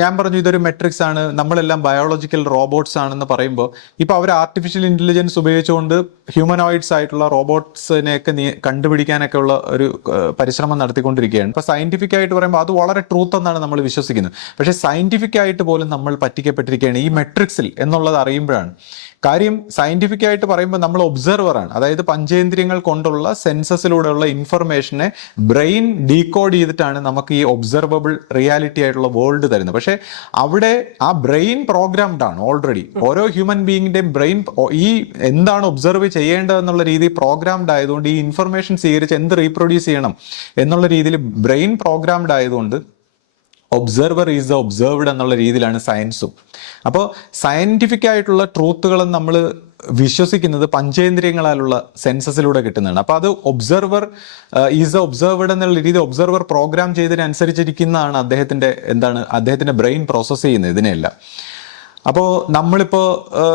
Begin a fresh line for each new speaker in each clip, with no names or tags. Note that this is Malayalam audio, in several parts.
ഞാൻ പറഞ്ഞു ഇതൊരു മെട്രിക്സ് ആണ്. നമ്മളെല്ലാം ബയോളജിക്കൽ റോബോട്ട്സ് ആണെന്ന് പറയുമ്പോൾ ഇപ്പോൾ അവർ ആർട്ടിഫിഷ്യൽ ഇന്റലിജൻസ് ഉപയോഗിച്ചുകൊണ്ട് ഹ്യൂമനോയിഡ്സ് ആയിട്ടുള്ള റോബോട്ട്സിനെയൊക്കെ കണ്ടുപിടിക്കാനൊക്കെ ഉള്ള ഒരു പരിശ്രമം നടത്തിക്കൊണ്ടിരിക്കുകയാണ്. ഇപ്പോൾ സയന്റിഫിക് ആയിട്ട് പറയുമ്പോൾ അത് വളരെ ട്രൂത്ത് എന്നാണ് നമ്മൾ വിശ്വസിക്കുന്നത്. പക്ഷേ സയന്റിഫിക് ആയിട്ട് പോലും നമ്മൾ പറ്റിക്കപ്പെട്ടിരിക്കുകയാണ് ഈ മെട്രിക്സിൽ എന്നുള്ളത് അറിയുമ്പോഴാണ്. കാര്യം സയന്റിഫിക് ആയിട്ട് പറയുമ്പോൾ നമ്മൾ ഒബ്സർവറാണ് അതായത് പഞ്ചേന്ദ്രിയങ്ങൾ കൊണ്ടുള്ള സെൻസസിലൂടെയുള്ള ഇൻഫർമേഷനെ ബ്രെയിൻ ഡീകോഡ് ചെയ്തിട്ടാണ് നമുക്ക് ഈ ഒബ്സർവബിൾ റിയാലിറ്റി ആയിട്ടുള്ള വേൾഡ് തരുന്നത്. പക്ഷേ അവിടെ ആ ബ്രെയിൻ പ്രോഗ്രാംഡ് ആണ് ഓൾറെഡി ഓരോ ഹ്യൂമൻ ബീയിങ്ങിന്റെയും ബ്രെയിൻ ഈ എന്താണ് ഒബ്സർവ് ചെയ്യേണ്ടതെന്നുള്ള രീതി പ്രോഗ്രാംഡ് ആയതുകൊണ്ട് ഈ ഇൻഫർമേഷൻ സ്വീകരിച്ച് എന്ത് റീപ്രൊഡ്യൂസ് ചെയ്യണം എന്നുള്ള രീതിയിൽ ബ്രെയിൻ പ്രോഗ്രാംഡ് ആയതുകൊണ്ട് ഒബ്സർവർ ഈസ് ദ ഒബ്സർവ്ഡ് എന്നുള്ള രീതിയിലാണ് സയൻസും അപ്പോൾ സയന്റിഫിക് ആയിട്ടുള്ള ട്രൂത്തുകളും നമ്മൾ വിശ്വസിക്കുന്നത് പഞ്ചേന്ദ്രിയങ്ങളാലുള്ള സെൻസസിലൂടെ കിട്ടുന്നതാണ്. അപ്പോൾ അത് ഒബ്സർവർ ഈസ് ദ ഒബ്സർവ്ഡ് എന്നുള്ള രീതി ഒബ്സർവർ പ്രോഗ്രാം ചെയ്തതിനനുസരിച്ചിരിക്കുന്നതാണ് അദ്ദേഹത്തിന്റെ എന്താണ് അദ്ദേഹത്തിന്റെ ബ്രെയിൻ പ്രോസസ്സ് ചെയ്യുന്നത് ഇതിനെല്ലാം അപ്പോൾ നമ്മളിപ്പോൾ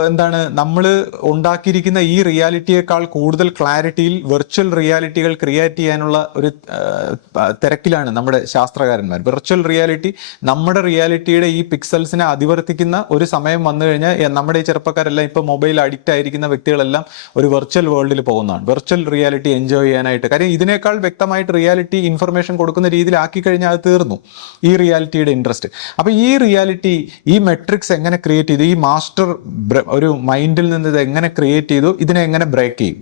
എന്താണ് നമ്മൾ ഉണ്ടാക്കിയിരിക്കുന്ന ഈ റിയാലിറ്റിയേക്കാൾ കൂടുതൽ ക്ലാരിറ്റിയിൽ വെർച്വൽ റിയാലിറ്റികൾ ക്രിയേറ്റ് ചെയ്യാനുള്ള ഒരു തിരക്കിലാണ് നമ്മുടെ ശാസ്ത്രകാരന്മാർ. വെർച്വൽ റിയാലിറ്റി നമ്മുടെ റിയാലിറ്റിയുടെ ഈ പിക്സൽസിനെ അതിവർത്തിക്കുന്ന ഒരു സമയം വന്നു കഴിഞ്ഞാൽ നമ്മുടെ ഈ ചെറുപ്പക്കാരെല്ലാം ഇപ്പോൾ മൊബൈൽ അഡിക്റ്റ് ആയിരിക്കുന്ന വ്യക്തികളെല്ലാം ഒരു വെർച്വൽ വേൾഡിൽ പോകുന്നതാണ്. വെർച്വൽ റിയാലിറ്റി എൻജോയ് ചെയ്യാനായിട്ട്. കാര്യം ഇതിനേക്കാൾ വ്യക്തമായിട്ട് റിയാലിറ്റി ഇൻഫർമേഷൻ കൊടുക്കുന്ന രീതിയിലാക്കി കഴിഞ്ഞാൽ അത് തീർന്നു. ഈ റിയാലിറ്റിയുടെ ഇൻട്രസ്റ്റ്. അപ്പോൾ ഈ റിയാലിറ്റി ഈ മെട്രിക്സ് എങ്ങനെ ക്രിയേറ്റ് ചെയ്തു. ഈ മാസ്റ്റർ ഒരു മൈൻഡിൽ നിന്ന് ഇത് എങ്ങനെ ക്രിയേറ്റ് ചെയ്തു? ഇതിനെ എങ്ങനെ ബ്രേക്ക് ചെയ്യും?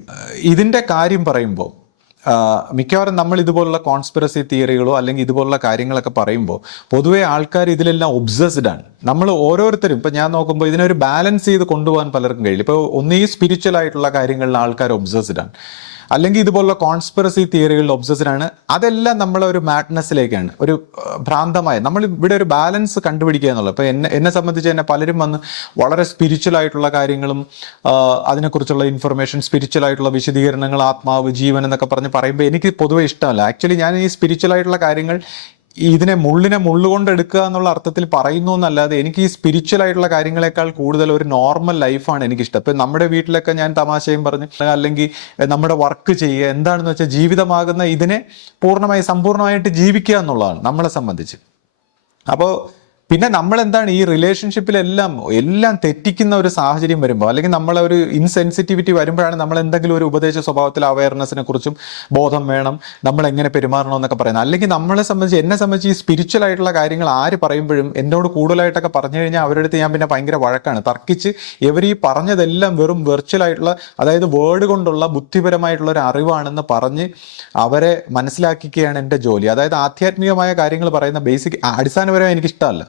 ഇതിന്റെ കാര്യം പറയുമ്പോൾ മിക്കവാറും നമ്മൾ ഇതുപോലുള്ള കോൺസ്പിറസി തിയറികളോ അല്ലെങ്കിൽ ഇതുപോലുള്ള കാര്യങ്ങളൊക്കെ പറയുമ്പോൾ പൊതുവെ ആൾക്കാർ ഇതിലെല്ലാം ഒബ്സസ്ഡ് ആണ്. നമ്മൾ ഓരോരുത്തരും ഇപ്പം ഞാൻ നോക്കുമ്പോൾ ഇതിനൊരു ബാലൻസ് ചെയ്ത് കൊണ്ടുപോകാൻ പലർക്കും കഴിയില്ല. ഇപ്പോൾ ഒന്നീ സ്പിരിച്വൽ ആയിട്ടുള്ള കാര്യങ്ങളിൽ ആൾക്കാർ ഒബ്സസ്ഡ് ആണ്. അല്ലെങ്കിൽ ഇതുപോലുള്ള കോൺസ്പിറസി തിയറികളിൽ ഒബ്സസിനാണ് അതെല്ലാം നമ്മളെ ഒരു മാഡ്നെസ്സിലേക്കാണ് ഒരു ഭ്രാന്തമായ. നമ്മൾ ഇവിടെ ഒരു ബാലൻസ് കണ്ടുപിടിക്കുക എന്നുള്ളത്. ഇപ്പോൾ എന്നെ എന്നെ സംബന്ധിച്ച് തന്നെ പലരും വന്ന് വളരെ സ്പിരിച്വൽ ആയിട്ടുള്ള കാര്യങ്ങളും അതിനെക്കുറിച്ചുള്ള ഇൻഫർമേഷൻ സ്പിരിച്വൽ ആയിട്ടുള്ള വിശദീകരണങ്ങൾ ആത്മാവ് ജീവൻ എന്നൊക്കെ പറഞ്ഞ് പറയുമ്പോൾ എനിക്ക് പൊതുവെ ഇഷ്ടമല്ല. ആക്ച്വലി ഞാൻ ഈ സ്പിരിച്വൽ ആയിട്ടുള്ള കാര്യങ്ങൾ ഇതിനെ മുള്ളിനെ മുള്ളുകൊണ്ട് എടുക്കുക എന്നുള്ള അർത്ഥത്തിൽ പറയുന്നു എന്നല്ലാതെ എനിക്ക് ഈ സ്പിരിച്വൽ ആയിട്ടുള്ള കാര്യങ്ങളെക്കാൾ കൂടുതൽ ഒരു നോർമൽ ലൈഫാണ് എനിക്കിഷ്ടം. ഇപ്പം നമ്മുടെ വീട്ടിലൊക്കെ ഞാൻ തമാശയും പറഞ്ഞു അല്ലെങ്കിൽ നമ്മുടെ വർക്ക് ചെയ്യുക എന്താണെന്ന് വെച്ചാൽ ജീവിതമാകുന്ന ഇതിനെ പൂർണമായി സമ്പൂർണമായിട്ട് ജീവിക്കുക എന്നുള്ളതാണ് നമ്മളെ സംബന്ധിച്ച്. അപ്പോൾ പിന്നെ നമ്മൾ എന്താണ് ഈ റിലേഷൻഷിപ്പിലെല്ലാം എല്ലാം തെറ്റിക്കുന്ന ഒരു സാഹചര്യം വരുമ്പോൾ അല്ലെങ്കിൽ നമ്മളെ ഒരു ഇൻസെൻസിറ്റിവിറ്റി വരുമ്പോഴാണ് നമ്മൾ എന്തെങ്കിലും ഒരു ഉപദേശ സ്വഭാവത്തിൽ അവയർനെസ്സിനെ കുറിച്ചും ബോധം വേണം നമ്മൾ എങ്ങനെ പെരുമാറണം എന്നൊക്കെ പറയുന്നത്. അല്ലെങ്കിൽ നമ്മളെ സംബന്ധിച്ച് എന്നെ സംബന്ധിച്ച് ഈ സ്പിരിച്വൽ ആയിട്ടുള്ള കാര്യങ്ങൾ ആര് പറയുമ്പോഴും എന്നോട് കൂടുതലായിട്ടൊക്കെ പറഞ്ഞു കഴിഞ്ഞാൽ അവരുടെ അടുത്ത് ഞാൻ പിന്നെ ഭയങ്കര വഴക്കാണ്. തർക്കിച്ച് ഇവർ ഈ പറഞ്ഞതെല്ലാം വെറും വെർച്വൽ ആയിട്ടുള്ള അതായത് വേർഡ് കൊണ്ടുള്ള ബുദ്ധിപരമായിട്ടുള്ള ഒരു അറിവാണെന്ന് പറഞ്ഞ് അവരെ മനസ്സിലാക്കിക്കുകയാണ് എന്റെ ജോലി. അതായത് ആധ്യാത്മികമായ കാര്യങ്ങൾ പറയുന്ന ബേസിക് അടിസ്ഥാനപരമായി എനിക്ക് ഇഷ്ടമല്ല